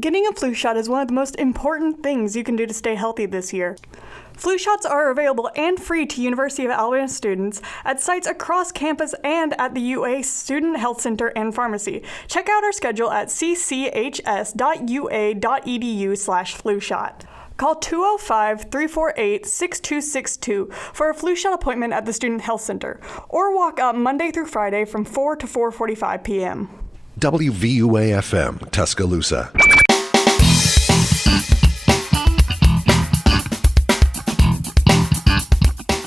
Getting a flu shot is one of the most important things you can do to stay healthy this year. Flu shots are available and free to University of Alabama students at sites across campus and at the UA Student Health Center and Pharmacy. Check out our schedule at cchs.ua.edu/flu shot. Call 205-348-6262 for a flu shot appointment at the Student Health Center, or walk up Monday through Friday from 4 to 4:45 p.m. WVUA-FM, Tuscaloosa.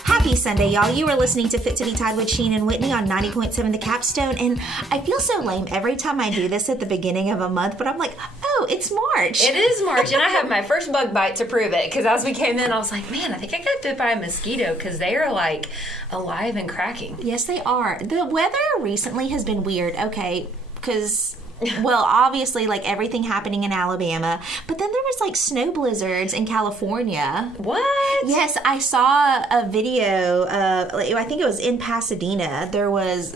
Happy Sunday, y'all. You are listening to Fit2BTide with Sheena and Whitney on 90.7 The Capstone, and I feel so lame every time I do this at the beginning of a month, but I'm like, oh, it's March. It is March, and I have my first bug bite to prove it, because as we came in, I was like, man, I think I got bit by a mosquito, because they are, like, alive and cracking. Yes, they are. The weather recently has been weird, okay, because... well, obviously, like, everything happening in Alabama, but then there was, like, snow blizzards in California. What? Yes, I saw a video, I think it was in Pasadena. There was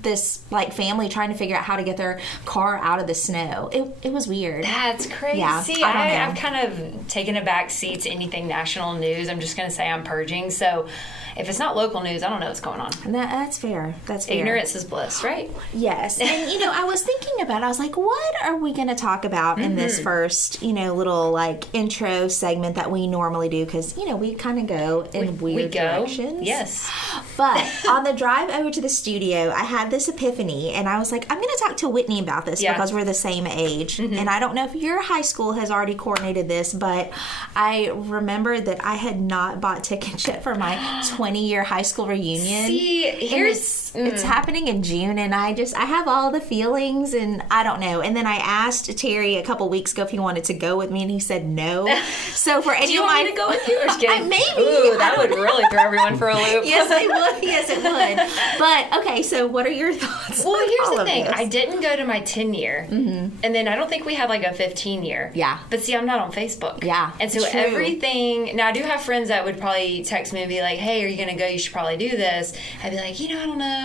this, like, family trying to figure out how to get their car out of the snow. It was weird. That's crazy. Yeah, I've kind of taken a back seat to anything national news. I'm just going to say I'm purging, so... if it's not local news, I don't know what's going on. That's fair. That's fair. Ignorance is bliss, right? Yes. And, I was thinking about it. I was like, what are we going to talk about in this first, little, like, intro segment that we normally do? Because, we kind of go in weird directions. Yes. But on the drive over to the studio, I had this epiphany, and I was like, I'm going to talk to Whitney about this because we're the same age. And I don't know if your high school has already coordinated this, but I remembered that I had not bought tickets yet for my 20-year high school reunion. See, here's... It's happening in June, and I have all the feelings, and I don't know. And then I asked Terry a couple weeks ago if he wanted to go with me, and he said no. So for any Do you of want my... me to go with you? Or just kidding? Maybe. Ooh, that would really throw everyone for a loop. Yes, it would. Yes, it would. But, okay, so what are your thoughts? Well, here's the thing. This? I didn't go to my 10-year, and then I don't think we had, like, a 15-year. Yeah. But see, I'm not on Facebook. Yeah, and so everything... Now, I do have friends that would probably text me and be like, hey, are you going to go? You should probably do this. I'd be like, I don't know.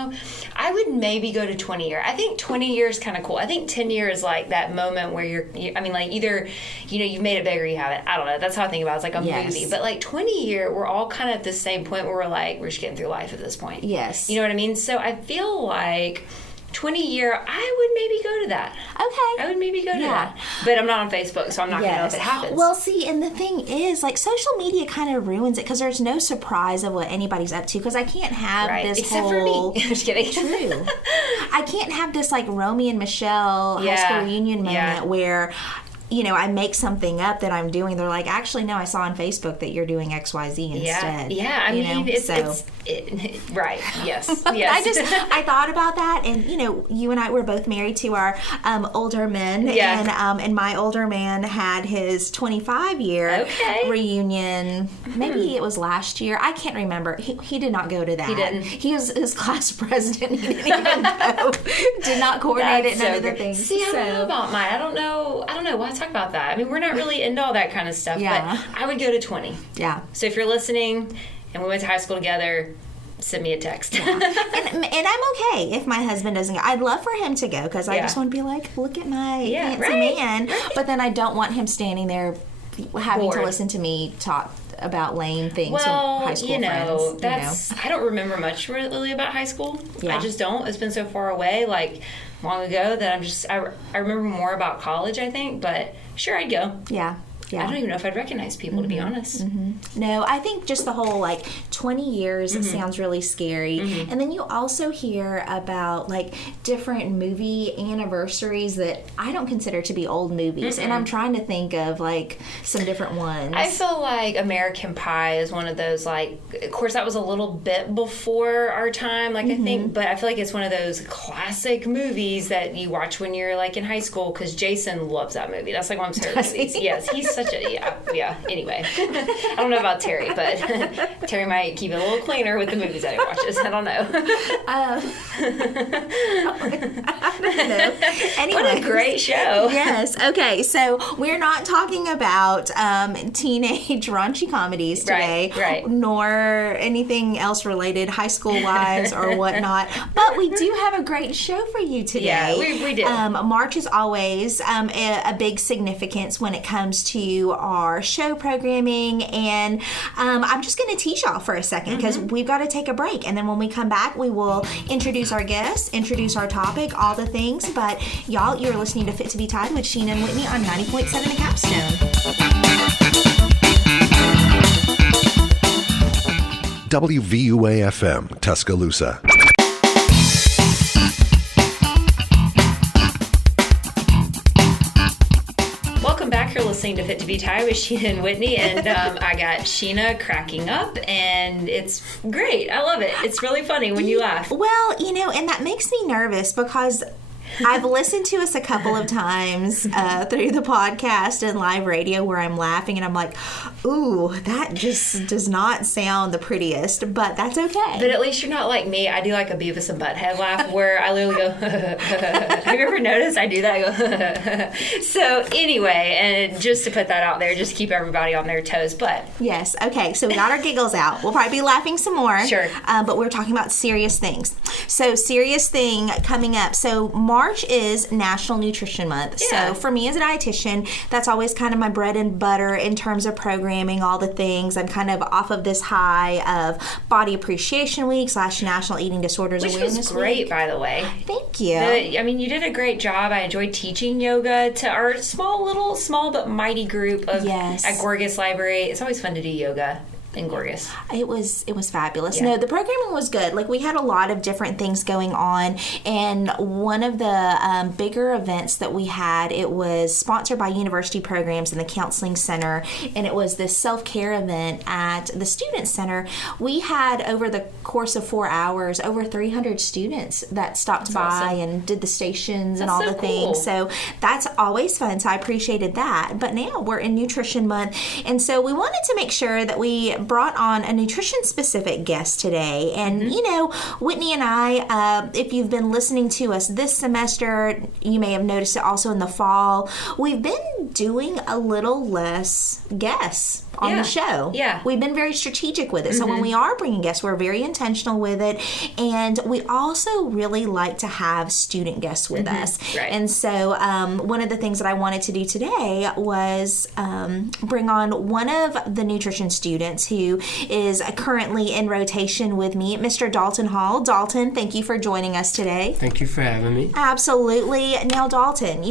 I would maybe go to 20-year. I think 20-year is kind of cool. I think 10-year is like that moment where either, you've made it big or you haven't. I don't know. That's how I think about it. It's like a movie. But like 20-year, we're all kind of at the same point where we're like, we're just getting through life at this point. Yes. You know what I mean? So I feel like 20-year, I would maybe go to that. Okay. I would maybe go to that. But I'm not on Facebook, so I'm not going to know if it happens. Well, see, and the thing is, like, social media kind of ruins it because there's no surprise of what anybody's up to because I can't have this Except whole... for me. Just kidding. True. I can't have this, like, Romy and Michelle high school reunion moment where... I make something up that I'm doing. They're like, actually, no, I saw on Facebook that you're doing XYZ instead. Yeah. I mean, it's right. Yes. I thought about that, and you and I were both married to our older men, and my older man had his 25-year reunion. Maybe it was last year. I can't remember. He did not go to that. He didn't. He was his class president. He didn't even go. Did not coordinate it. None of the things. See, I don't know about mine. I don't know. Why talk about that. I mean, we're not really into all that kind of stuff, but I would go to 20. Yeah. So if you're listening and we went to high school together, send me a text. Yeah. and I'm okay if my husband doesn't go. I'd love for him to go because I just want to be like, look at my fancy man. Right. But then I don't want him standing there having to listen to me talk about lame things with high school friends. I don't remember much really about high school. Yeah. I just don't. It's been so far away, like long ago, that I remember more about college, I think, but sure, I'd go. Yeah. I don't even know if I'd recognize people, to be honest. No, I think just the whole, 20 years sounds really scary. And then you also hear about, different movie anniversaries that I don't consider to be old movies. And I'm trying to think of, some different ones. I feel like American Pie is one of those, of course, that was a little bit before our time, I think, but I feel like it's one of those classic movies that you watch when you're, in high school, because Jason loves that movie. That's, one of his favorite movies. Yes, he's such a, yeah. Anyway, I don't know about Terry, but Terry might keep it a little cleaner with the movies that he watches. I don't know. I don't know. Anyway. What a great show. Yes. Okay. So we're not talking about teenage raunchy comedies today, right. nor anything else related, high school wise or whatnot. But we do have a great show for you today. Yeah, we do. March is always a big significance when it comes to our show programming, and I'm just going to teach y'all for a second because we've got to take a break, and then when we come back, we will introduce our guests, introduce our topic, all the things. But y'all, you're listening to Fit2BTide with Sheena and Whitney on 90.7 The Capstone. WVUA-FM, Tuscaloosa. Welcome back. You're listening to Fit2BTide with Sheena and Whitney, and I got Sheena cracking up, and it's great. I love it. It's really funny when you laugh. Well, and that makes me nervous because I've listened to us a couple of times through the podcast and live radio where I'm laughing and I'm like, ooh, that just does not sound the prettiest, but that's okay. But at least you're not like me. I do like a Beavis and Butthead laugh where I literally go, have you ever noticed I do that? I go, so anyway, and just to put that out there, just keep everybody on their toes. But yes, okay, so we got our giggles out. We'll probably be laughing some more. Sure. But we're talking about serious things. So serious thing coming up. So March is National Nutrition Month. Yeah. So for me as a dietitian, that's always kind of my bread and butter in terms of programming, all the things. I'm kind of off of this high of Body Appreciation Week / National Eating Disorders Awareness Week. Which was great, by the way. Thank you. You did a great job. I enjoyed teaching yoga to our small but mighty group of at Gorgas Library. It's always fun to do yoga in Gorgas. It was fabulous. Yeah. No, the programming was good. Like, we had a lot of different things going on, and one of the bigger events that we had, it was sponsored by University Programs and the Counseling Center, and it was this self-care event at the Student Center. We had, over the course of 4 hours, over 300 students that stopped by and did the stations and all the things. So that's always fun. So I appreciated that. But now we're in Nutrition Month, and so we wanted to make sure that we brought on a nutrition-specific guest today. And, Whitney and I, if you've been listening to us this semester, you may have noticed it also in the fall, we've been doing a little less guests on the show. Yeah. We've been very strategic with it. So when we are bringing guests, we're very intentional with it. And we also really like to have student guests with us. Right. And so one of the things that I wanted to do today was bring on one of the nutrition students who is currently in rotation with me, Mr. Dalton Hall. Dalton, thank you for joining us today. Thank you for having me. Absolutely. Now, Dalton,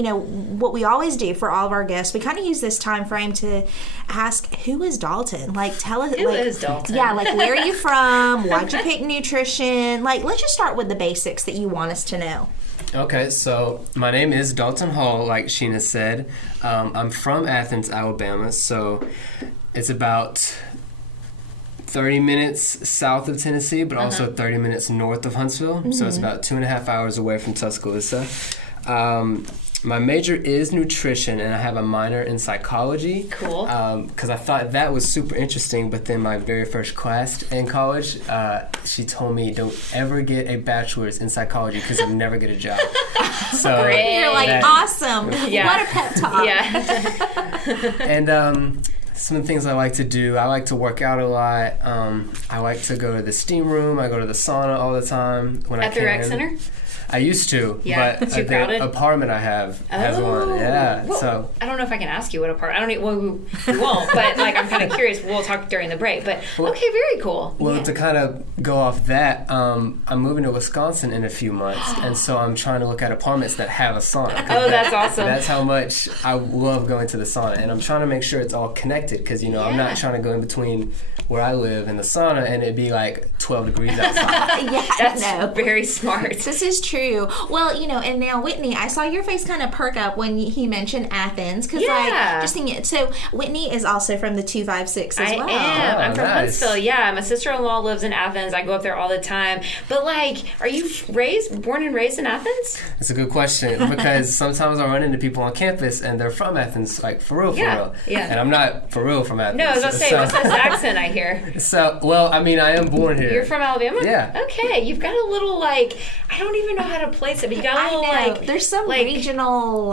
what we always do for all of our guests, we kind of use this time frame to ask, who is Dalton? Like, tell us. Who is Dalton? Yeah, like, where are you from? Why'd you pick nutrition? Like, let's just start with the basics that you want us to know. Okay, so my name is Dalton Hall, like Sheena said. I'm from Athens, Alabama, so it's about 30 minutes south of Tennessee, but also 30 minutes north of Huntsville. So it's about 2.5 hours away from Tuscaloosa. My major is nutrition, and I have a minor in psychology. Cool. Because I thought that was super interesting, but then my very first class in college, she told me, don't ever get a bachelor's in psychology because you'll never get a job. So Great. You're like, awesome. Yeah. What a pep talk. Yeah. And some of the things I like to do, I like to work out a lot. I like to go to the steam room. I go to the sauna all the time when I can. At the rec center? I used to, Yeah. but Too crowded? the apartment I have has one. Yeah, Well, so I don't know if I can ask you what apartment. I don't. We won't. But I'm kind of curious. We'll talk during the break. But okay, very cool. Well, to kind of go off that, I'm moving to Wisconsin in a few months, and so I'm trying to look at apartments that have a sauna. Oh, that's awesome. That's how much I love going to the sauna, and I'm trying to make sure it's all connected because I'm not trying to go in between where I live and the sauna, and it'd be like 12 degrees outside. That's very smart. This is true. Well, and now Whitney, I saw your face kind of perk up when he mentioned Athens, because just thinking. So Whitney is also from the 256 as well. I am. I'm from nice. Huntsville. Yeah, my sister-in-law lives in Athens. I go up there all the time. But are you born and raised in Athens? That's a good question, because sometimes I run into people on campus and they're from Athens, like for real. Yeah. And I'm not for real from Athens. No, I was going to say, what's this accent I hear? So, well, I mean, I am born here. You're from Alabama? Yeah. Okay, you've got a little, I don't even know how to place it, but you got a little, there's some regional,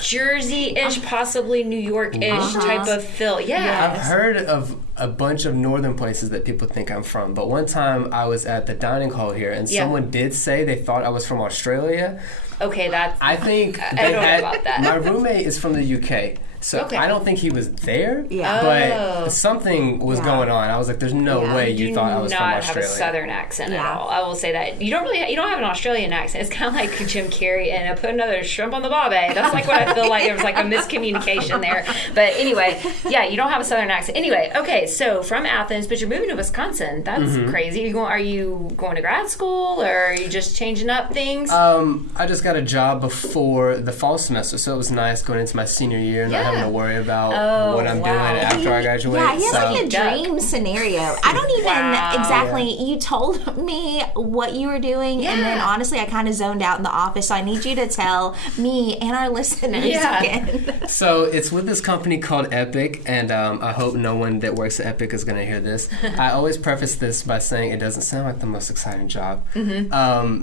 Jersey-ish, possibly New York-ish type of feel. Yeah. Yes. I've heard of a bunch of northern places that people think I'm from, but one time I was at the dining hall here, and someone did say they thought I was from Australia. Okay, I think I don't know about that. My roommate is from the UK. So I don't think he was there, but something was going on. I was like, "There's no way you thought I was from Australia." You do not have a Southern accent at all. I will say that you don't have an Australian accent. It's kind of like Jim Carrey and I put another shrimp on the barbie. That's what I feel like. There was a miscommunication there. But anyway, you don't have a Southern accent. Anyway, okay, so from Athens, but you're moving to Wisconsin. That's crazy. Are you going to grad school, or are you just changing up things? I just got a job before the fall semester, so it was nice going into my senior year and not having to worry about what I'm doing after I graduate. Yeah, he has a dream scenario. I don't even exactly, you told me what you were doing, and then honestly I kind of zoned out in the office, so I need you to tell me and our listeners again. So it's with this company called Epic, and I hope no one that works at Epic is going to hear this. I always preface this by saying it doesn't sound like the most exciting job.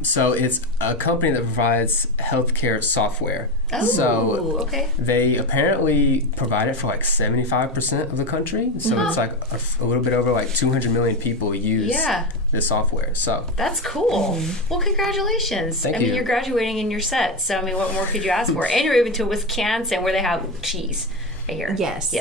So it's a company that provides healthcare software. So they apparently provide it for 75% of the country. So it's a little bit over 200 million people use this software. So that's cool. Well, congratulations. Thank you. You're graduating and you're set. So what more could you ask for? And you're moving to Wisconsin where they have cheese. Here. Yes.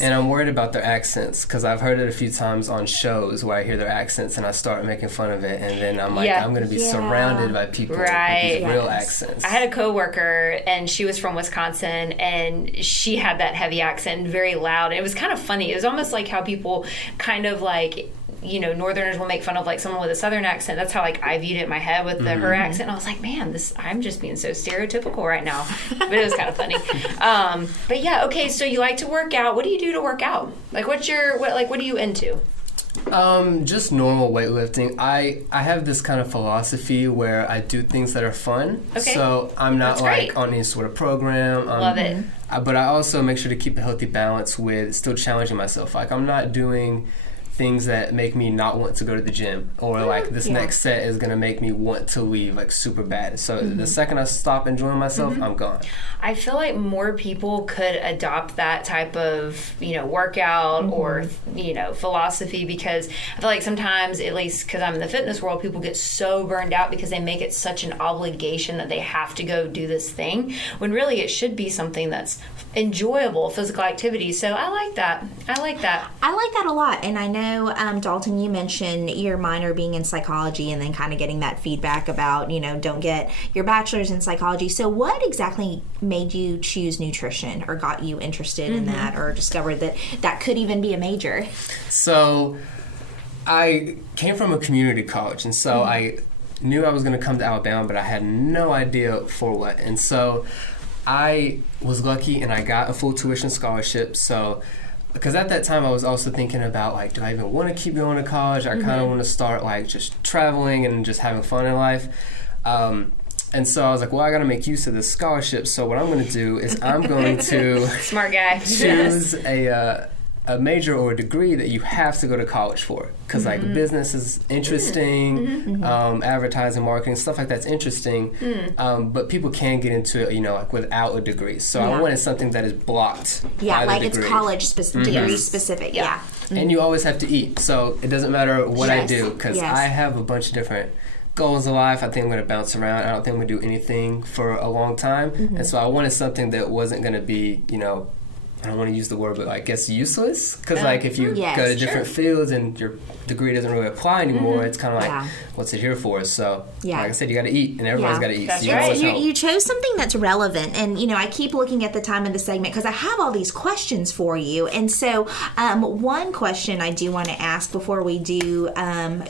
And I'm worried about their accents, because I've heard it a few times on shows where I hear their accents and I start making fun of it, and then I'm I'm going to be surrounded by people with these real accents. I had a coworker, and she was from Wisconsin, and she had that heavy accent, very loud. And it was kind of funny. It was almost like how people kind of Northerners will make fun of someone with a Southern accent. That's how I viewed it in my head with her accent. And I was like, man, I'm just being so stereotypical right now. But it was kind of funny. But yeah, okay. So you like to work out. What do you do to work out? What are you into? Just normal weightlifting. I have this kind of philosophy where I do things that are fun. Okay. So I'm not on any sort of program. Love it. But I also make sure to keep a healthy balance with still challenging myself. I'm not doing things that make me not want to go to the gym, or this next set is going to make me want to leave super bad. So the second I stop enjoying myself, I'm gone. I feel like more people could adopt that type of workout or philosophy, because I feel like sometimes, at least because I'm in the fitness world, people get so burned out because they make it such an obligation that they have to go do this thing, when really it should be something that's enjoyable physical activity. So I like that. I like that a lot. And I know, Dalton, you mentioned your minor being in psychology, and then kind of getting that feedback about, don't get your bachelor's in psychology. So what exactly made you choose nutrition, or got you interested in that, or discovered that could even be a major? So I came from a community college, and so I knew I was going to come to Alabama, but I had no idea for what. And so I was lucky, and I got a full tuition scholarship. So because at that time I was also thinking about do I even want to keep going to college? I kind of want to start just traveling and just having fun in life. And so I was like, well, I got to make use of this scholarship. So what I'm going to do is I'm going to smart guy choose a major or a degree that you have to go to college for, because business is interesting, advertising, marketing, stuff like that's interesting, but people can get into it without a degree. So I wanted something that is blocked by the degree. It's college degree specific. And you always have to eat, so it doesn't matter what I do, because I have a bunch of different goals in life. I think I'm going to bounce around. I don't think I'm going to do anything for a long time, and so I wanted something that wasn't going to be I don't want to use the word, but I guess useless. Because like if you go to different fields and your degree doesn't really apply anymore, it's kind of like, what's it here for? So like I said, you got to eat, and everybody's got to eat. That's so right. You chose something that's relevant, and I keep looking at the time of the segment because I have all these questions for you. And so one question I do want to ask before we do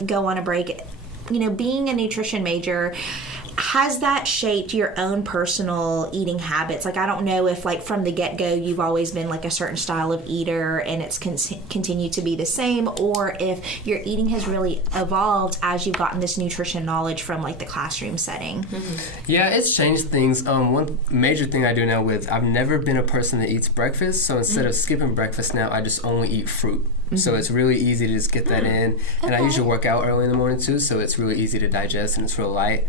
go on a break, being a nutrition major, has that shaped your own personal eating habits? Like, I don't know if, like, from the get-go you've always been, like, a certain style of eater and it's continued to be the same, or if your eating has really evolved as you've gotten this nutrition knowledge from, like, the classroom setting. Yeah, it's changed things. One major thing I do now I've never been a person that eats breakfast, so instead of skipping breakfast now, I just only eat fruit. So it's really easy to just get that in. And I usually work out early in the morning too, so it's really easy to digest and it's real light.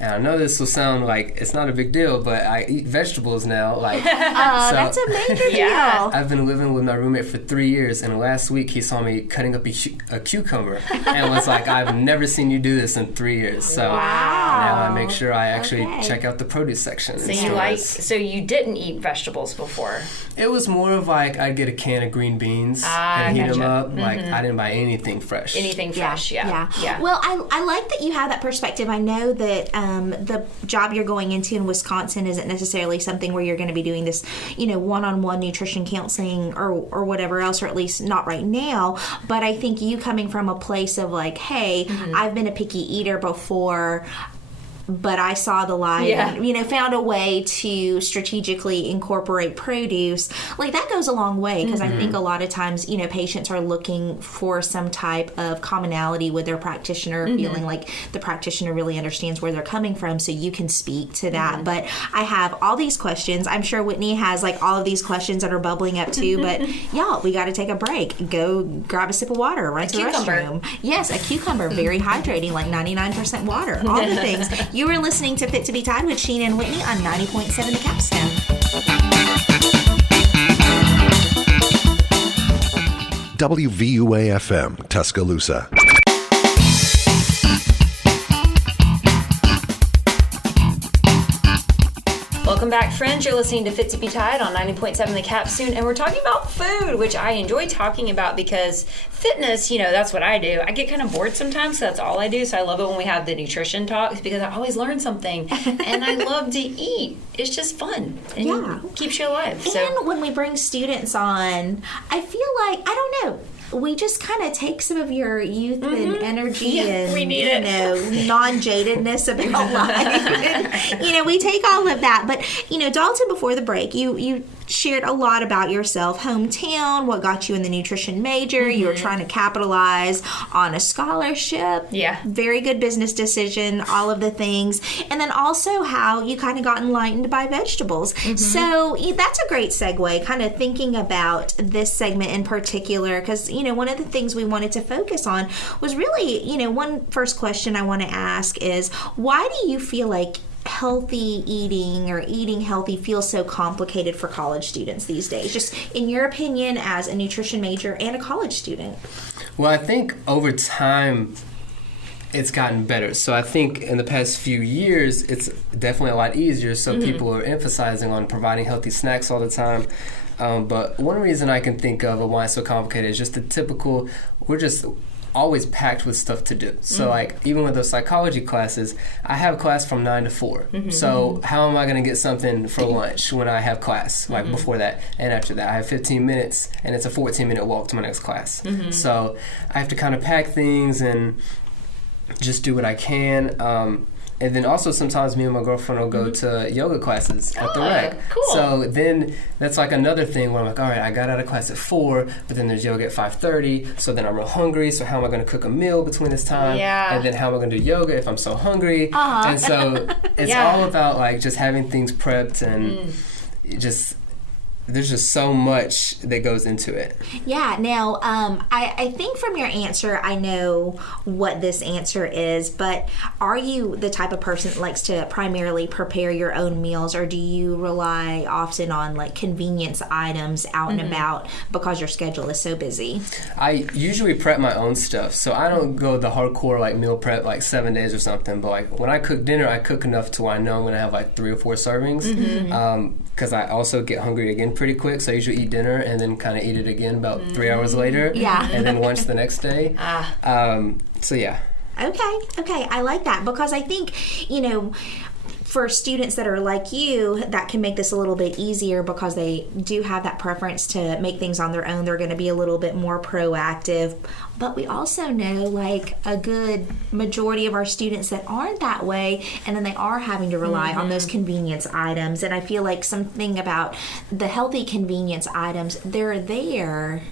And I know this will sound like it's not a big deal, but I eat vegetables now. Like, that's a major deal. I've been living with my roommate for 3 years, and last week he saw me cutting up a cucumber and was like, I've never seen you do this in 3 years. So now I make sure I actually check out the produce section. So you didn't eat vegetables before? It was more of like I'd get a can of green beans and heat them up. Like, I didn't buy anything fresh. Yeah. Well, I like that you have that perspective. I know that the job you're going into in Wisconsin isn't necessarily something where you're going to be doing this, one-on-one nutrition counseling or whatever else, or at least not right now. But I think you coming from a place of like, hey, I've been a picky eater before, but I saw the light and, found a way to strategically incorporate produce. Like, that goes a long way, because I think a lot of times, patients are looking for some type of commonality with their practitioner, feeling like the practitioner really understands where they're coming from, so you can speak to that. But I have all these questions. I'm sure Whitney has, like, all of these questions that are bubbling up too, but y'all, we got to take a break. Go grab a sip of water, run to the restroom. Yes, a cucumber, very hydrating, like 99% water, all the things. You were listening to Fit2BTide with Sheena and Whitney on 90.7 The Capstone. WVUA-FM, Tuscaloosa. Welcome back, friends. You're listening to Fit2BTide on 90.7 The Capstone, and we're talking about food, which I enjoy talking about because fitness, that's what I do. I get kind of bored sometimes, so that's all I do. So I love it when we have the nutrition talks, because I always learn something, and I love to eat. It's just fun and keeps you alive. And when we bring students on, I feel like, I don't know, we just kind of take some of your youth and energy and we need non-jadedness of your life. And, we take all of that. But, Dalton, before the break, you shared a lot about yourself, hometown, what got you in the nutrition major. You were trying to capitalize on a scholarship. Yeah. Very good business decision, all of the things. And then also how you kind of got enlightened by vegetables. So that's a great segue, kind of thinking about this segment in particular, because, one of the things we wanted to focus on was really, one first question I want to ask is, why do you feel like healthy eating or eating healthy feels so complicated for college students these days? Just in your opinion as a nutrition major and a college student. Well, I think over time it's gotten better. So I think in the past few years it's definitely a lot easier. So people are emphasizing on providing healthy snacks all the time. But one reason I can think of why it's so complicated is just the typical, we're just always packed with stuff to do. So like even with those psychology classes, I have class from 9 to 4. So how am I going to get something for lunch when I have class like before that and after that? I have 15 minutes and it's a 14-minute walk to my next class. So I have to kind of pack things and just do what I can. And then also sometimes me and my girlfriend will go to yoga classes at the rec. Cool. So then that's like another thing where I'm like, all right, I got out of class at 4, but then there's yoga at 5:30. So then I'm real hungry. So how am I going to cook a meal between this time? Yeah. And then how am I going to do yoga if I'm so hungry? And so it's all about like just having things prepped and just... There's just so much that goes into it. Yeah. Now, I think from your answer, I know what this answer is, but are you the type of person that likes to primarily prepare your own meals, or do you rely often on like convenience items out and about because your schedule is so busy? I usually prep my own stuff. So I don't go the hardcore like meal prep like 7 days or something, but like when I cook dinner, I cook enough to where I know I'm going to have like 3 or 4 servings. Because I also get hungry again eating pretty quick, so I usually eat dinner and then kind of eat it again about 3 hours later. Yeah. And then lunch the next day. So yeah. Okay, I like that, because I think, you know, for students that are like you, that can make this a little bit easier because they do have that preference to make things on their own. They're going to be a little bit more proactive. But we also know, like, a good majority of our students that aren't that way, and then they are having to rely on those convenience items. And I feel like something about the healthy convenience items, they're there,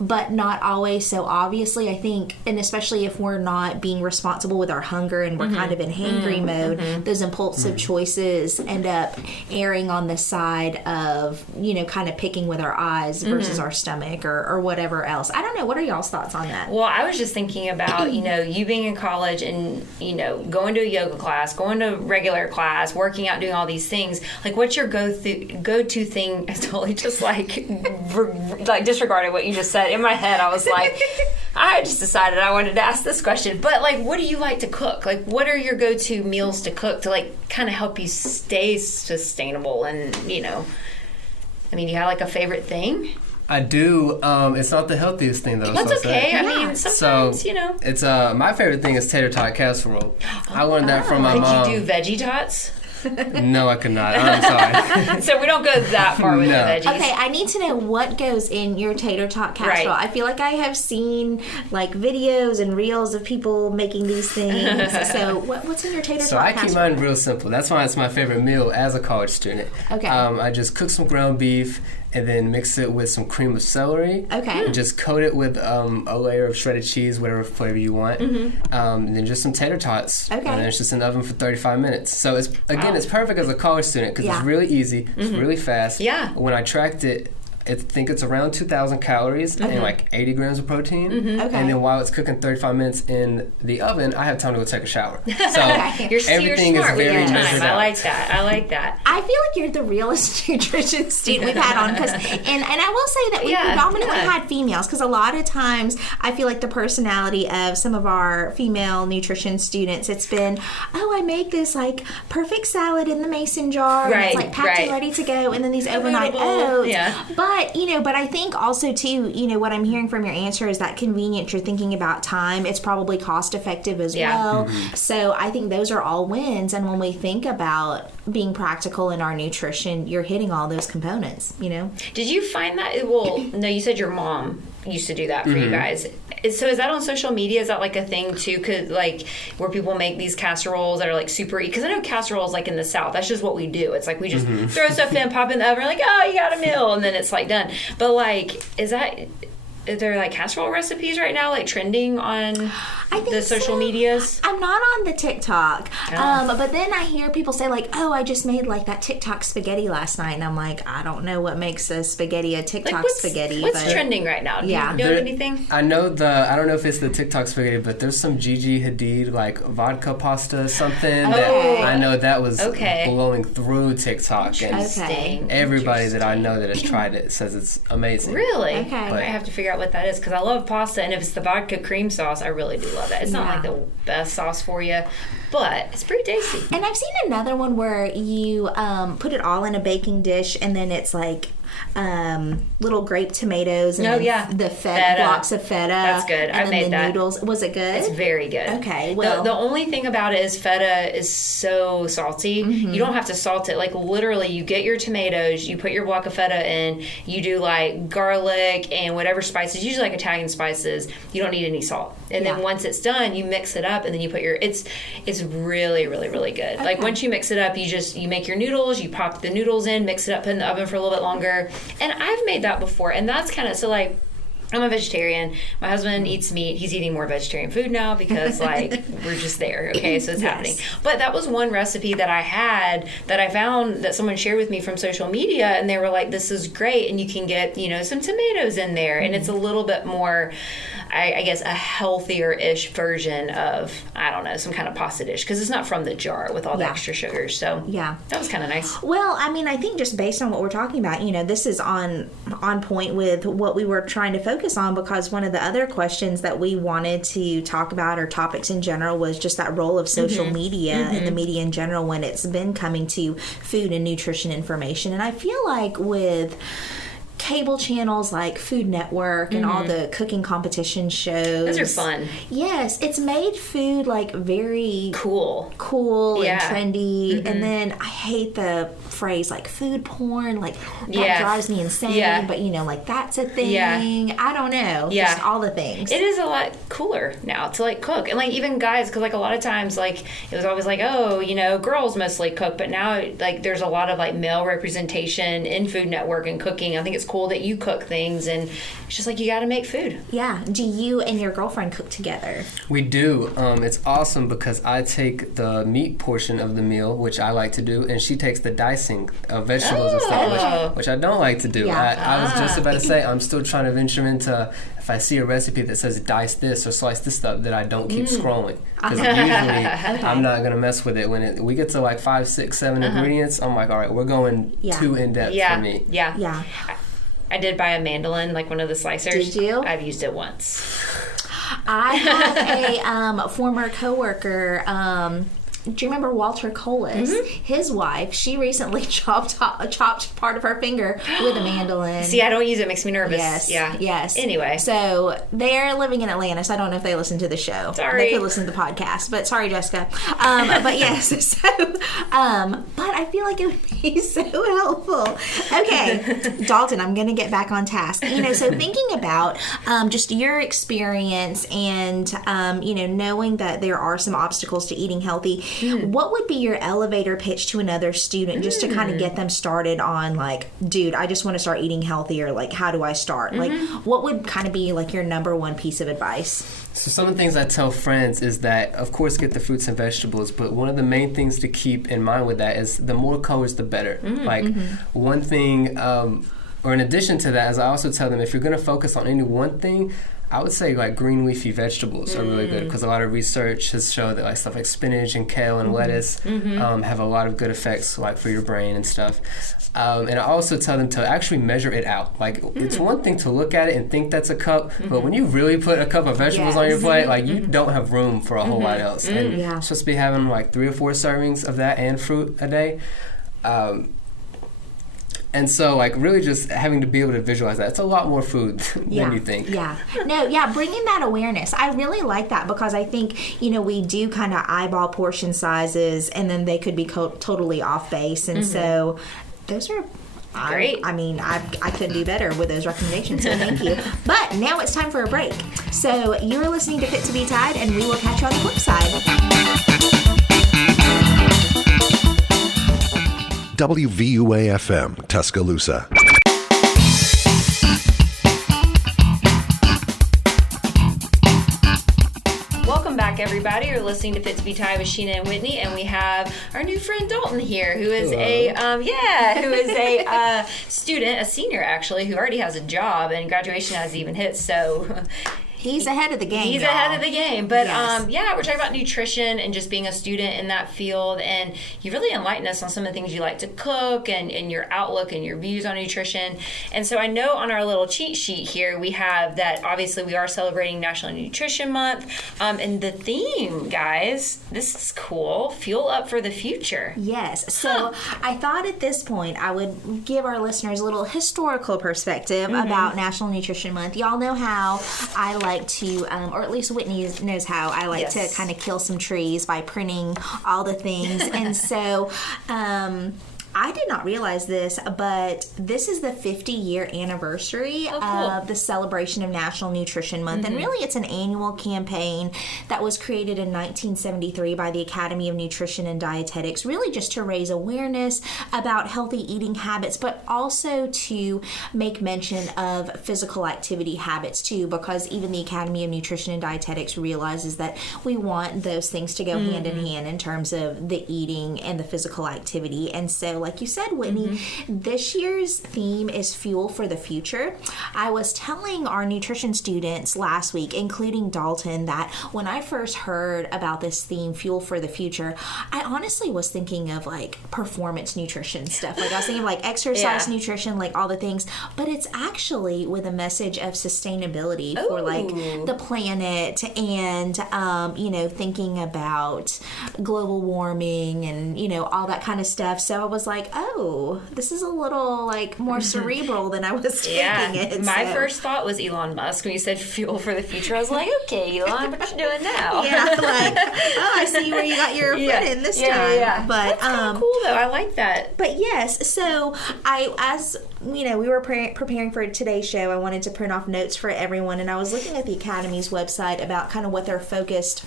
but not always so obviously, I think, and especially if we're not being responsible with our hunger and we're kind of in hangry mode, those impulsive choices end up erring on the side of, you know, kind of picking with our eyes versus our stomach or whatever else. I don't know. What are y'all's thoughts on that? Well, I was just thinking about, you know, you being in college and, you know, going to a yoga class, going to regular class, working out, doing all these things. Like, what's your go-to thing? I totally just like disregarded what you just said. In my head, I was like, I just decided I wanted to ask this question. But, like, what do you like to cook? Like, what are your go-to meals to cook to, like, kind of help you stay sustainable? And, you know, I mean, you have, like, a favorite thing? I do. It's not the healthiest thing, though. That's so okay. I mean, sometimes, you know. It's my favorite thing is tater tot casserole. I learned that from my mom. Could you do veggie tots? No, I could not. I'm sorry. So we don't go that far with the veggies. Okay, I need to know what goes in your tater tot casserole. Right. I feel like I have seen like videos and reels of people making these things. So what's in your tater So tot I casserole? keep mine real simple. That's why it's my favorite meal as a college student. Okay. I just cook some ground beef and then mix it with some cream of celery. Okay. And just coat it with a layer of shredded cheese, whatever flavor you want. And then just some tater tots. Okay. And then it's just in the oven for 35 minutes. So it's it's perfect as a college student because it's really easy, it's really fast. Yeah. When I tracked it, I think it's around 2,000 calories and like 80 grams of protein. Okay. And then while it's cooking 35 minutes in the oven, I have time to go take a shower. So You're everything smart is with very your time. measured I out. like that. I like that. I feel like you're the realest nutrition student we've had on, and I will say that we predominantly had females, because a lot of times I feel like the personality of some of our female nutrition students, it's been, I make this like perfect salad in the mason jar, and it's like packed and ready to go, and then these overnight oats. Yeah. But I think also too, what I'm hearing from your answer is that convenience, you're thinking about time, it's probably cost effective as well. So I think those are all wins, and when we think about being practical in our nutrition, you're hitting all those components, Did you find that? Well, no, you said your mom used to do that for you guys. So is that on social media? Is that like a thing too? Cause like where people make these casseroles that are like super easy? Because I know casseroles like in the South, that's just what we do. It's like we just throw stuff in, pop in the oven, like, oh, you got a meal, and then it's like done. But like, is there like casserole recipes right now like trending on the social medias? I'm not on the TikTok, but then I hear people say like, oh, I just made like that TikTok spaghetti last night, and I'm like, I don't know what makes a spaghetti a TikTok spaghetti. What's trending right now? Do you know anything? I know I don't know if it's the TikTok spaghetti, but there's some Gigi Hadid like vodka pasta something that I know that was blowing through TikTok, and everybody that I know that has tried it says it's amazing. Really? Okay. I have to figure out what that is, because I love pasta, and if it's the vodka cream sauce, I really do love it. It's not like the best sauce for you, but it's pretty tasty. And I've seen another one where you put it all in a baking dish, and then it's like little grape tomatoes and the feta blocks of feta. That's good. And I then made that. Noodles. Was it good? It's very good. Okay. Well, the only thing about it is feta is so salty. You don't have to salt it. Like literally, you get your tomatoes, you put your block of feta in, you do like garlic and whatever spices, usually like Italian spices. You don't need any salt. And then once it's done, you mix it up, and then you put it's really, really, really good. Like once you mix it up, you make your noodles, you pop the noodles in, mix it up, put it in the oven for a little bit longer. And I've made that before, and that's kind of, so like, I'm a vegetarian. My husband eats meat. He's eating more vegetarian food now because, like, we're just there. Okay, so it's happening. But that was one recipe that I had that I found that someone shared with me from social media, and they were like, this is great, and you can get, some tomatoes in there, and it's a little bit more, I guess, a healthier-ish version of, I don't know, some kind of pasta dish, because it's not from the jar with all the extra sugars. So that was kind of nice. Well, I mean, I think just based on what we're talking about, this is on point with what we were trying to focus on, because one of the other questions that we wanted to talk about, or topics in general, was just that role of social media and the media in general when it's been coming to food and nutrition information. And I feel like with cable channels like Food Network and all the cooking competition shows. Those are fun. Yes, it's made food like very cool and trendy. And then I hate the phrase like food porn, like that drives me insane. But like that's a thing. I don't know. Just all the things. It is a lot cooler now to like cook, and like even guys, because like a lot of times like it was always like, oh, girls mostly cook, but now like there's a lot of like male representation in Food Network and cooking. I think it's cool that you cook things, and it's just like you got to make food. Yeah. Do you and your girlfriend cook together? We do. It's awesome because I take the meat portion of the meal, which I like to do, and she takes the dicing of vegetables and stuff, which I don't like to do. I was just about to say, I'm still trying to venture into, if I see a recipe that says dice this or slice this stuff, that I don't keep scrolling. Because usually I'm not going to mess with it. When we get to like 5, 6, 7 ingredients, I'm like, all right, we're going too in-depth for me. Yeah. I did buy a mandolin, like one of the slicers. Did you? I've used it once. I have a former coworker. Do you remember Walter Colas? His wife, she recently chopped part of her finger with a mandolin. See, I don't use it. It makes me nervous. Yes. Anyway. So they're living in Atlanta, so I don't know if they listen to the show. Sorry. They could listen to the podcast, but sorry, Jessica. But yes, so, but I feel like it would be so helpful. Okay, Dalton, I'm going to get back on task. So thinking about just your experience and, knowing that there are some obstacles to eating healthy, what would be your elevator pitch to another student just to kind of get them started on like, dude, I just want to start eating healthier. Like, how do I start? Like, what would kind of be like your number one piece of advice? So some of the things I tell friends is that, of course, get the fruits and vegetables, but one of the main things to keep in mind with that is the more colors, the better. One thing, or in addition to that, is I also tell them if you're going to focus on any one thing, I would say like green leafy vegetables are really good, because a lot of research has shown that like stuff like spinach and kale and lettuce have a lot of good effects like for your brain and stuff. And I also tell them to actually measure it out. Like it's one thing to look at it and think that's a cup, but when you really put a cup of vegetables on your plate, like you don't have room for a whole lot else. And you're supposed to be having like 3 or 4 servings of that and fruit a day. And so, like, really just having to be able to visualize that. It's a lot more food than you think. Bringing that awareness. I really like that, because I think, we do kind of eyeball portion sizes, and then they could be totally off base. And so those are great. I mean, I couldn't do better with those recommendations, so thank you. But now it's time for a break. So you're listening to Fit2BTide, and we will catch you on the flip side. WVUA-FM, Tuscaloosa. Welcome back, everybody. You're listening to Fit2BTide with Sheena and Whitney, and we have our new friend Dalton here, who is a student, a senior actually, who already has a job, and graduation hasn't even hit. So. He's ahead of the game. He's ahead of the game. But we're talking about nutrition and just being a student in that field. And you really enlightened us on some of the things you like to cook and your outlook and your views on nutrition. And so I know on our little cheat sheet here, we have that obviously we are celebrating National Nutrition Month. And the theme, guys, this is cool. Fuel up for the future. Yes. So I thought at this point I would give our listeners a little historical perspective about National Nutrition Month. Y'all know how I like to, or at least Whitney knows how I like to kind of kill some trees by printing all the things. And so I did not realize this, but this is the 50-year anniversary of the celebration of National Nutrition Month. And really, it's an annual campaign that was created in 1973 by the Academy of Nutrition and Dietetics, really just to raise awareness about healthy eating habits, but also to make mention of physical activity habits, too, because even the Academy of Nutrition and Dietetics realizes that we want those things to go hand in hand in terms of the eating and the physical activity. And so, like you said, Whitney. This year's theme is Fuel for the Future. I was telling our nutrition students last week, including Dalton, that when I first heard about this theme, Fuel for the Future, I honestly was thinking of like performance nutrition stuff. Like I was thinking of like exercise nutrition, like all the things, but it's actually with a message of sustainability for like the planet and, you know, thinking about global warming and, you know, all that kind of stuff. So I was like, oh, this is a little like more cerebral than I was thinking it. My first thought was Elon Musk when you said Fuel for the Future. I was like, okay, Elon, what you doing now? Yeah, like, oh, I see where you got your foot in this time. Yeah. But that's cool though. I like that. But yes, so as you know, we were preparing for today's show, I wanted to print off notes for everyone, and I was looking at the Academy's website about kind of what their focused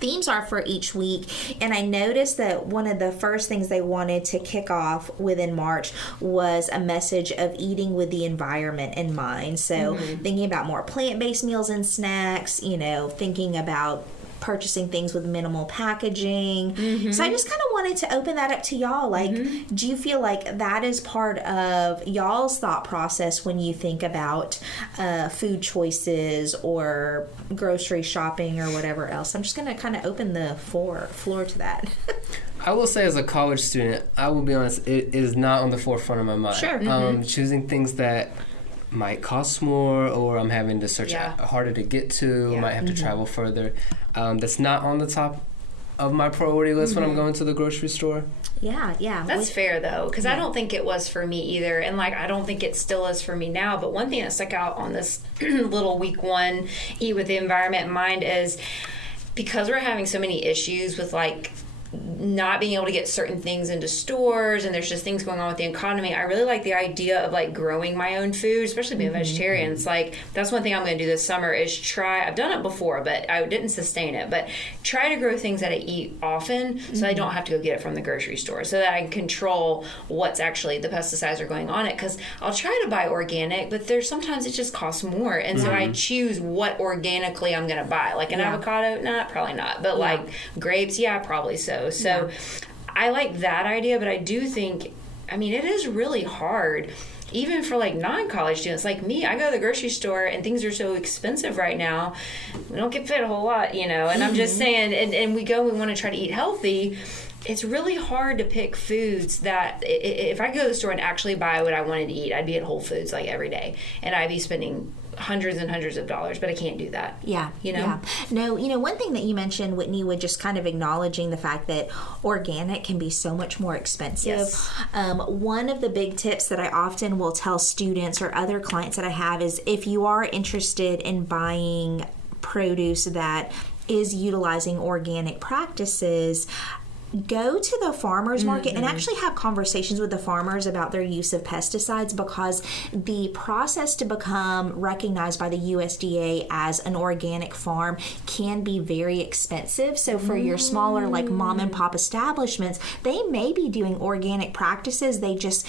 themes are for each week, and I noticed that one of the first things they wanted to kick off within March was a message of eating with the environment in mind. So thinking about more plant-based meals and snacks, you know, thinking about purchasing things with minimal packaging. So I just kind of wanted to open that up to y'all. Like, do you feel like that is part of y'all's thought process when you think about food choices or grocery shopping or whatever else? I'm just going to kind of open the floor to that. I will say, as a college student, I will be honest, it is not on the forefront of my mind. Sure. Choosing things that might cost more, or I'm having to search harder to get to, might have to travel further. That's not on the top of my priority list when I'm going to the grocery store. Yeah. That's fair, though, because I don't think it was for me either. And, like, I don't think it still is for me now. But one thing that stuck out on this little week one Eat with the Environment in mind is because we're having so many issues with, like, not being able to get certain things into stores, and there's just things going on with the economy. I really like the idea of like growing my own food, especially being a vegetarian. It's like, that's one thing I'm going to do this summer is try, I've done it before, but I didn't sustain it, but try to grow things that I eat often so I don't have to go get it from the grocery store, so that I can control what's actually, the pesticides are going on it. Because I'll try to buy organic, but there's sometimes it just costs more, and so I choose what organically I'm going to buy. Like an avocado, nah, probably not, but like grapes, probably so. So I like that idea, but I do think, I mean, it is really hard, even for like non-college students like me. I go to the grocery store and things are so expensive right now. We don't get fed a whole lot, you know, and I'm just saying, and we want to try to eat healthy. It's really hard to pick foods that, if I go to the store and actually buy what I wanted to eat, I'd be at Whole Foods like every day, and I'd be spending hundreds and hundreds of dollars, but I can't do that. You know? No, you know, one thing that you mentioned, Whitney, with just kind of acknowledging the fact that organic can be so much more expensive. One of the big tips that I often will tell students or other clients that I have is, if you are interested in buying produce that is utilizing organic practices, go to the farmers market and actually have conversations with the farmers about their use of pesticides, because the process to become recognized by the USDA as an organic farm can be very expensive. So for your smaller, like mom and pop establishments, they may be doing organic practices, they just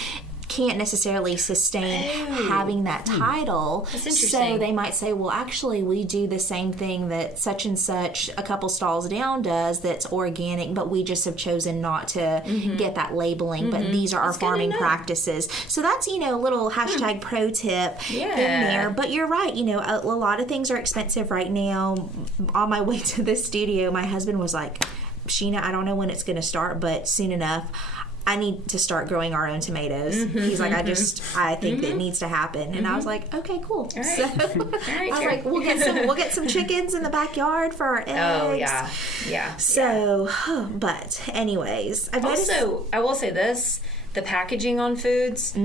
can't necessarily sustain having that title. That's interesting. So they might say, well, actually, we do the same thing that such and such a couple stalls down does that's organic, but we just have chosen not to get that labeling. But these are our farming practices. So that's, you know, a little hashtag pro tip in there. But you're right, you know, a lot of things are expensive right now. On my way to the studio, my husband was like, Sheena, I don't know when it's going to start, but soon enough, I need to start growing our own tomatoes. He's like, I think it needs to happen. And I was like, okay, cool. All right. So I was like, we'll get some chickens in the backyard for our eggs. Oh, yeah. So, but anyways, I've noticed. Also, I will say this, the packaging on foods,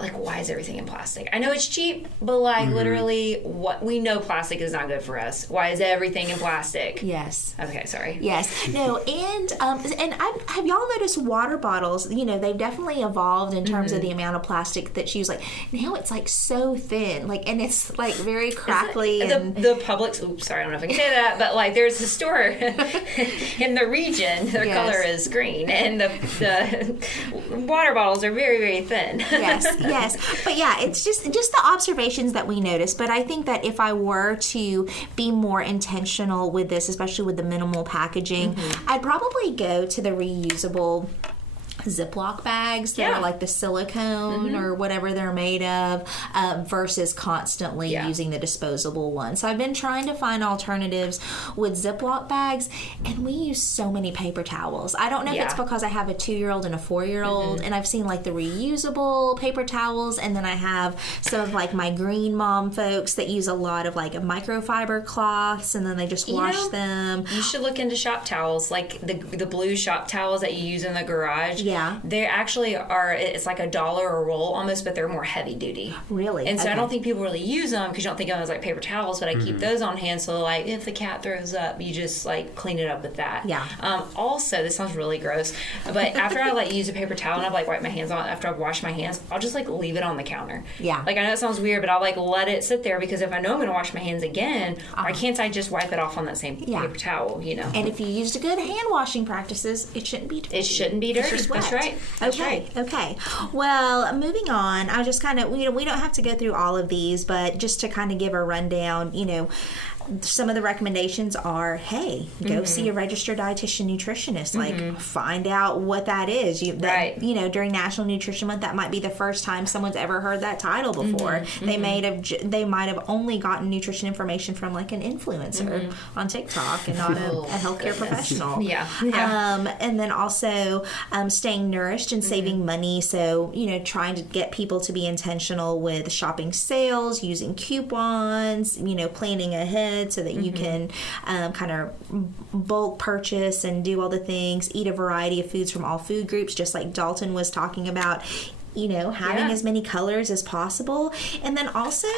like, why is everything in plastic? I know it's cheap, but like literally, what we know plastic is not good for us. Why is everything in plastic? Yes. Okay, sorry. Yes. No, and have y'all noticed water bottles? You know, they've definitely evolved in terms of the amount of plastic that's used. Like now, it's like so thin, like, and it's like very crackly. The Publix. Oops, sorry, I don't know if I can say that, but like, there's a store in the region. The color is green, and the water bottles are very, very thin. Yes. But yeah, it's just the observations that we notice. But I think that if I were to be more intentional with this, especially with the minimal packaging, I'd probably go to the reusable Ziploc bags that are like the silicone or whatever they're made of, versus constantly using the disposable one. So I've been trying to find alternatives with Ziploc bags, and we use so many paper towels. I don't know if it's because I have a 2-year-old and a 4-year-old, and I've seen like the reusable paper towels, and then I have some of like my green mom folks that use a lot of like microfiber cloths, and then they just wash them. You should look into shop towels, like the blue shop towels that you use in the garage. Yeah. They actually are, it's like $1 a roll almost, but they're more heavy duty. Really? And so I don't think people really use them because you don't think of them as like paper towels, but I keep those on hand. So like if the cat throws up, you just like clean it up with that. Yeah. Also, this sounds really gross, but after I like use a paper towel and I've like wiped my hands on it, after I've washed my hands, I'll just like leave it on the counter. Yeah. Like I know it sounds weird, but I'll like let it sit there because if I know I'm going to wash my hands again, why can't I just wipe it off on that same paper towel, you know? And if you used a good hand washing practices, it shouldn't be dirty. It shouldn't be dirty. That's right. That's right. Okay. Well, moving on, I just kind of, we don't have to go through all of these, but just to kind of give a rundown, you know, some of the recommendations are, hey, go see a registered dietitian nutritionist. Like, find out what that is. You know, during National Nutrition Month, that might be the first time someone's ever heard that title before. They might have only gotten nutrition information from like an influencer on TikTok and not a healthcare professional. And then also staying nourished and saving money. So, you know, trying to get people to be intentional with shopping sales, using coupons, you know, planning ahead so that you can kind of bulk purchase and do all the things, eat a variety of foods from all food groups, just like Dalton was talking about. You know, having as many colors as possible. And then also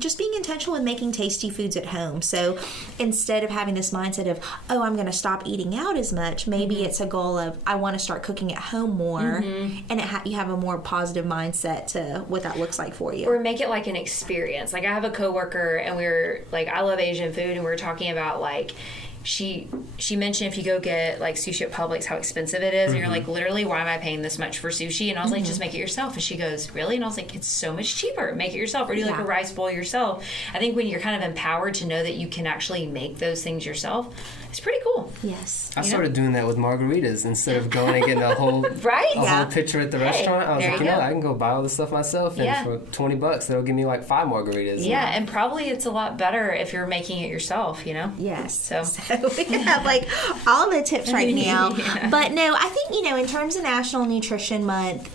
just being intentional with making tasty foods at home. So instead of having this mindset of, oh, I'm going to stop eating out as much, maybe it's a goal of, I want to start cooking at home more. And you have a more positive mindset to what that looks like for you. Or make it like an experience. Like I have a coworker and we're like, I love Asian food, and we were talking about like, she mentioned if you go get like sushi at Publix, how expensive it is, and you're like, literally, why am I paying this much for sushi? And I was like, just make it yourself. And she goes, really? And I was like, it's so much cheaper. Make it yourself, or do like a rice bowl yourself. I think when you're kind of empowered to know that you can actually make those things yourself, it's pretty cool. Yes. I started doing that with margaritas instead of going and getting a whole whole pitcher at the restaurant. I was like, I can go buy all this stuff myself, and for $20, they'll give me like 5 margaritas. Yeah, and probably it's a lot better if you're making it yourself, you know? Yes. So we have like all the tips right now. But no, I think, you know, in terms of National Nutrition Month,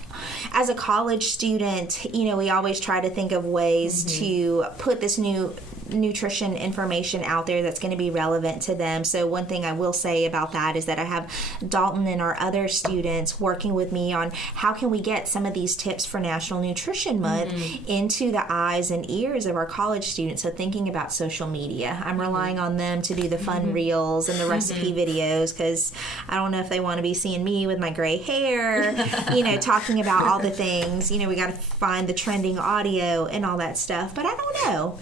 as a college student, you know, we always try to think of ways to put this new nutrition information out there that's going to be relevant to them. So one thing I will say about that is that I have Dalton and our other students working with me on how can we get some of these tips for National Nutrition Month into the eyes and ears of our college students. So thinking about social media, I'm relying on them to do the fun reels and the recipe videos, because I don't know if they want to be seeing me with my gray hair, you know, talking about all the things. You know, we got to find the trending audio and all that stuff. But I don't know.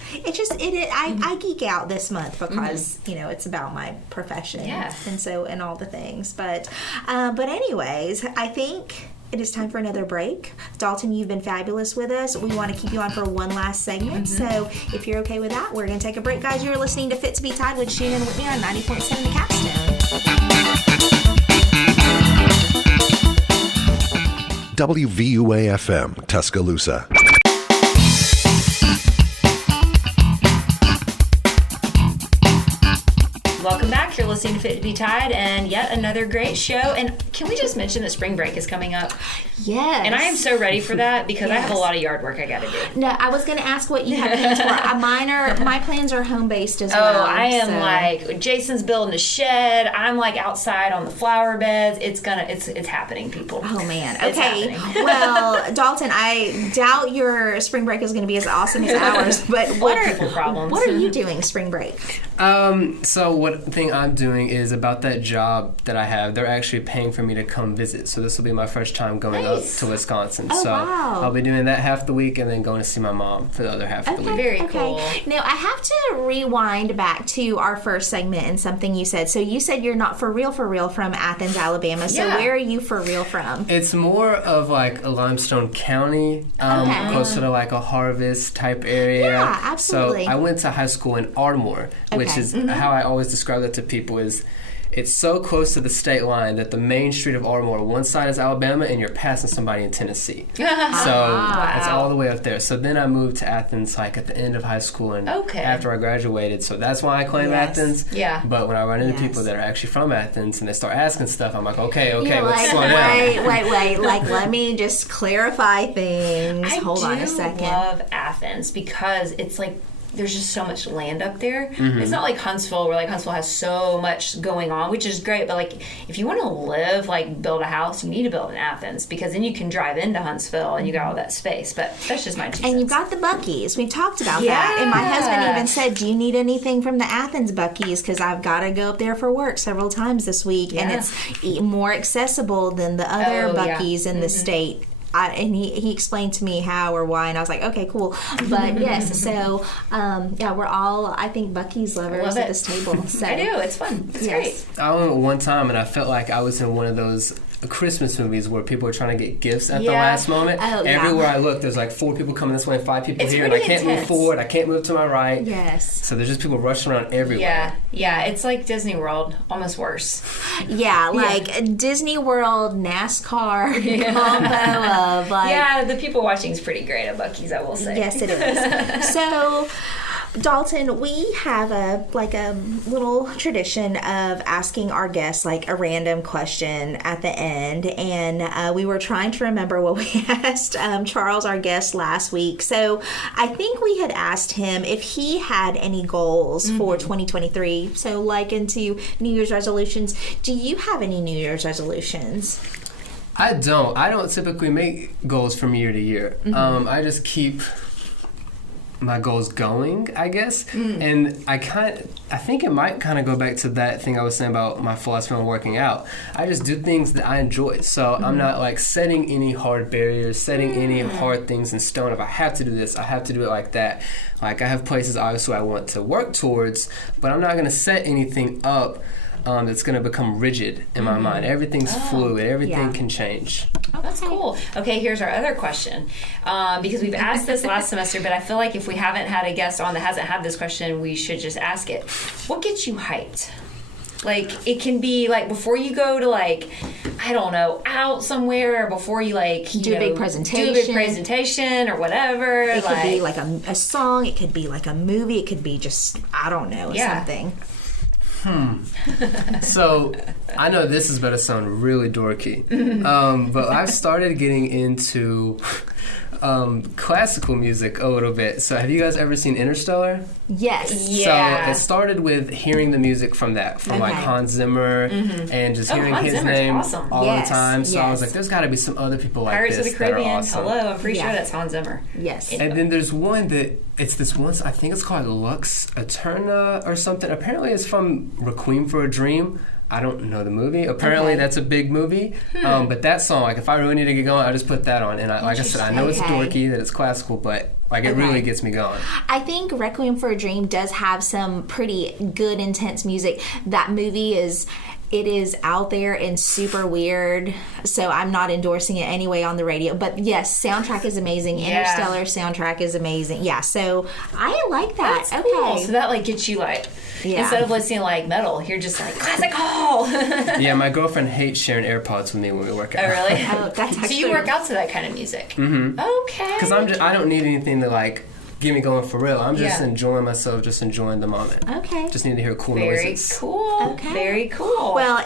I geek out this month because you know, it's about my profession and all the things. But anyways, I think it is time for another break. Dalton, you've been fabulous with us. We want to keep you on for one last segment. So if you're okay with that, we're going to take a break, guys. You're listening to Fit2BTide with Sheena and Whitney on 90.7 The Capstone. WVUA-FM, Tuscaloosa. Welcome back. You're listening to Fit2BTide, and yet another great show. And can we just mention that spring break is coming up? Yes. And I am so ready for that because I have a lot of yard work I got to do. No, I was going to ask what you have plans for. My plans are home-based as well. Oh, I am like, Jason's building a shed. I'm like outside on the flower beds. It's happening, people. Oh, man. Okay. Well, Dalton, I doubt your spring break is going to be as awesome as ours, but what are you doing spring break? So one thing I'm doing is about that job that I have. They're actually paying for me to come visit. So this will be my first time going up to Wisconsin. Oh, wow. I'll be doing that half the week and then going to see my mom for the other half of the week. Very cool. Now, I have to rewind back to our first segment and something you said. So you said you're not for real from Athens, Alabama. So where are you for real from? It's more of like a Limestone County, closer to like a Harvest type area. Yeah, absolutely. So I went to high school in Ardmore, which is how I always describe that to people is it's so close to the state line that the main street of Baltimore, one side is Alabama, and you're passing somebody in Tennessee. So it's all the way up there. So then I moved to Athens like at the end of high school and after I graduated. So that's why I claim Athens. Yeah. But when I run into people that are actually from Athens and they start asking stuff, I'm like, okay, You're let's slow down. Wait. Like, let me just clarify things. Hold on a second. I love Athens because it's like there's just so much land up there. It's not like Huntsville, where like Huntsville has so much going on, which is great. But like, if you want to live, like build a house, you need to build in Athens because then you can drive into Huntsville and you got all that space. But that's just my 2 cents. And you've got the Buc-ee's. We've talked about that. And my husband even said, "Do you need anything from the Athens Buc-ee's? Because I've got to go up there for work several times this week, and it's more accessible than the other Buc-ee's in the state." And he explained to me how or why, and I was like, okay, cool. But yes, so we're all, I think, Buc-ee's lovers at this table. So. I do. It's fun. It's great. I went one time, and I felt like I was in one of those Christmas movies where people are trying to get gifts at the last moment. Everywhere I look, there's like 4 people coming this way and 5 people here, and I can't move forward. I can't move to my right. Yes. So there's just people rushing around everywhere. Yeah. It's like Disney World, almost worse. Yeah, like Disney World, NASCAR combo of like. Yeah, the people watching is pretty great at Buc-ee's, I will say. Yes, it is. So, Dalton, we have a little tradition of asking our guests like a random question at the end, and we were trying to remember what we asked Charles, our guest, last week. So I think we had asked him if he had any goals for 2023. So like into New Year's resolutions. Do you have any New Year's resolutions? I don't typically make goals from year to year. I just keep my goals going, I guess. And I think it might kind of go back to that thing I was saying about my philosophy on working out. I just do things that I enjoy. So I'm not like setting any hard barriers, setting any hard things in stone. If I have to do this, I have to do it like that. Like I have places obviously I want to work towards, but I'm not going to set anything up that's going to become rigid in my mind. Everything's fluid. Everything can change. Oh, that's cool. Okay, here's our other question. Because we've asked this last semester, but I feel like if we haven't had a guest on that hasn't had this question, we should just ask it. What gets you hyped? Like, it can be, like, before you go to, like, I don't know, out somewhere, or before you, like, do a big presentation or whatever. It could be, like, a song. It could be, like, a movie. It could be just, I don't know, something. So, I know this is about to sound really dorky, but I've started getting into classical music a little bit. So, have you guys ever seen Interstellar? Yes. Yeah. So, it started with hearing the music from like Hans Zimmer and just hearing his name all the time. So, I was like, there's got to be some other people like Pirates this of the Caribbean. that are awesome. Hello, I'm pretty sure that's Hans Zimmer. Yes. And then there's one that it's this one, I think it's called Lux Eterna or something. Apparently it's from Requiem for a Dream. I don't know the movie. Apparently that's a big movie. But that song, like if I really need to get going, I just put that on. And like I said, I know it's dorky, that it's classical, but like it really gets me going. I think Requiem for a Dream does have some pretty good, intense music. That movie is out there and super weird, so I'm not endorsing it anyway on the radio. But yes, soundtrack is amazing. Interstellar soundtrack is amazing. Yeah, so I like that. That's cool. So that like gets you like instead of listening like metal, you're just like classical. Yeah, my girlfriend hates sharing AirPods with me when we work out. Oh really? That's actually... So you work out to that kind of music? Mm-hmm. Okay. Because I don't need anything to like get me going for real. I'm just enjoying myself, just enjoying the moment. Okay. Just need to hear cool noises. Very cool. Okay. Very cool. Well,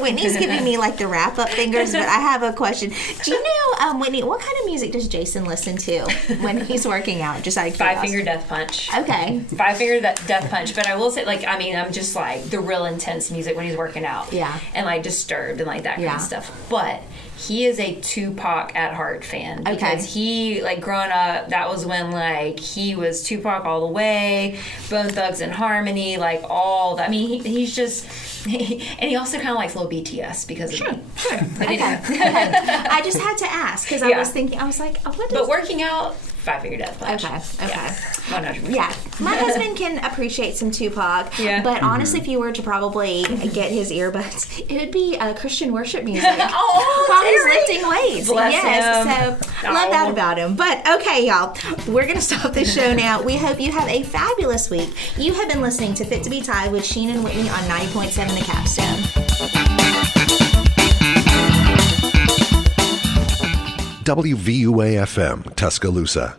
Whitney's giving me like the wrap up fingers, but I have a question. Do you know, Whitney, what kind of music does Jason listen to when he's working out? Just out of curiosity. 5 Finger Death Punch. Okay. 5 Finger Death Punch. But I will say, like, I mean, I'm just like the real intense music when he's working out. Yeah. And like Disturbed and like that kind of stuff. But he is a Tupac at heart fan because he, like, growing up, that was when, like, he was Tupac all the way, Bone Thugs and Harmony, like, all that. I mean, he's just, and he also kind of likes little BTS because of me. Sure. But anyway. I just had to ask because I was thinking, I was like, oh, what is But working out Five Finger Death Punch. Okay. Yeah, 100%. Yeah, my husband can appreciate some Tupac, but honestly, if you were to probably get his earbuds, it would be Christian worship music while he's lifting weights. Bless him. So love that about him. But okay, y'all, we're gonna stop the show now. We hope you have a fabulous week. You have been listening to Fit to Be Tied with Sheena and Whitney on 90.7 The Capstone. WVUA FM, Tuscaloosa.